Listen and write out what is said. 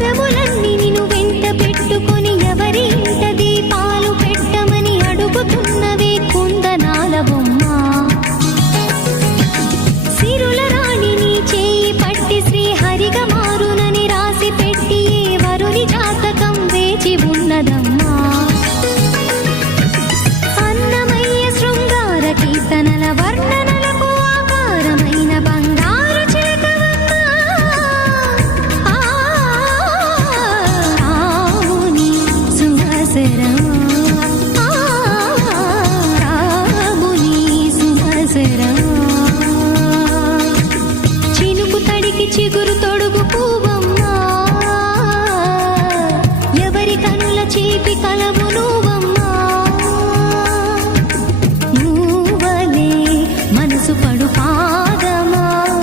No. చిగురు తొడుగు పూవమ్మ ఎవరి కనుల చేపి కలవు నువ్వమ్మ నువ్వలే మనసు పడు పాదమా